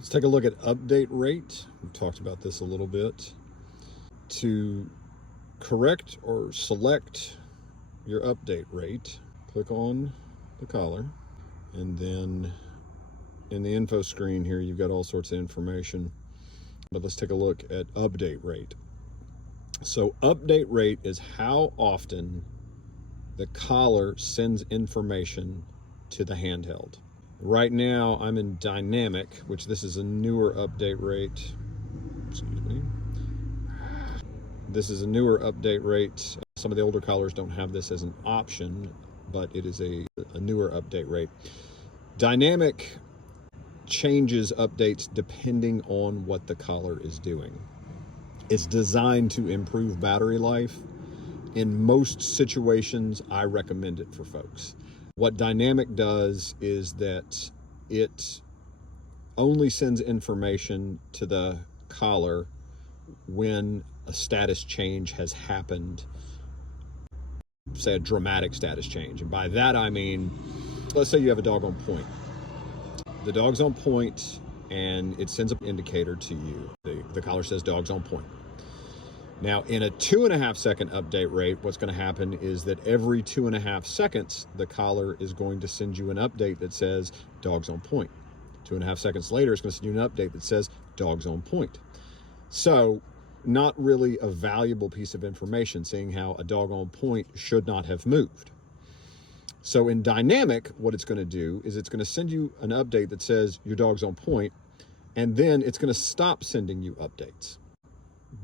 Let's take a look at update rate. We've talked about this a little bit. To correct or select your update rate, click on the collar, and then in the info screen here, you've got all sorts of information. But let's take a look at update rate. So update rate is how often the collar sends information to the handheld. Right now I'm in dynamic, which this is a newer update rate. Excuse me. This is a newer update rate. Some of the older collars don't have this as an option, but it is a newer update rate. Dynamic changes updates depending on what the collar is doing. It's designed to improve battery life. In most situations, I recommend it for folks. What dynamic does is that it only sends information to the collar when a status change has happened, say a dramatic status change. And by that I mean, let's say you have a dog on point. The dog's on point and it sends an indicator to you. The collar says dog's on point. Now, in a 2.5 second update rate, what's going to happen is that every 2.5 seconds, the collar is going to send you an update that says dog's on point. 2.5 seconds later, it's going to send you an update that says dog's on point. So, not really a valuable piece of information, seeing how a dog on point should not have moved. So in dynamic, what it's going to do is it's going to send you an update that says your dog's on point, and then it's going to stop sending you updates.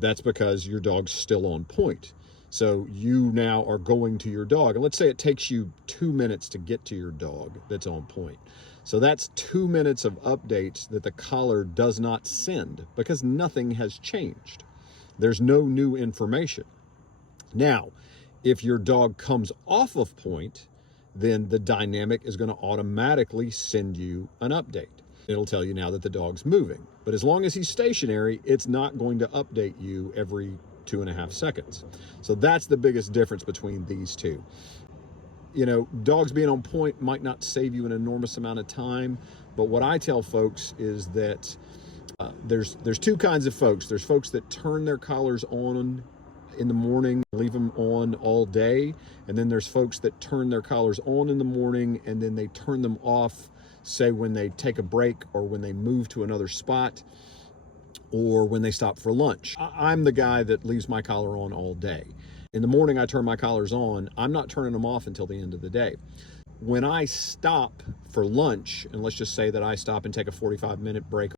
That's because your dog's still on point. So you now are going to your dog, and let's say it takes you 2 minutes to get to your dog that's on point. So that's 2 minutes of updates that the collar does not send because nothing has changed. There's no new information. Now, if your dog comes off of point, then the dynamic is going to automatically send you an update. It'll tell you now that the dog's moving. But as long as he's stationary, it's not going to update you every 2.5 seconds. So that's the biggest difference between these two. You know, dogs being on point might not save you an enormous amount of time, but what I tell folks is that there's two kinds of folks. There's folks that turn their collars on in the morning, leave them on all day, and then there's folks that turn their collars on in the morning and then they turn them off, say when they take a break or when they move to another spot or when they stop for lunch. I'm the guy that leaves my collar on all day. In the morning I turn my collars on. I'm not turning them off until the end of the day. When I stop for lunch, and let's just say that I stop and take a 45-minute break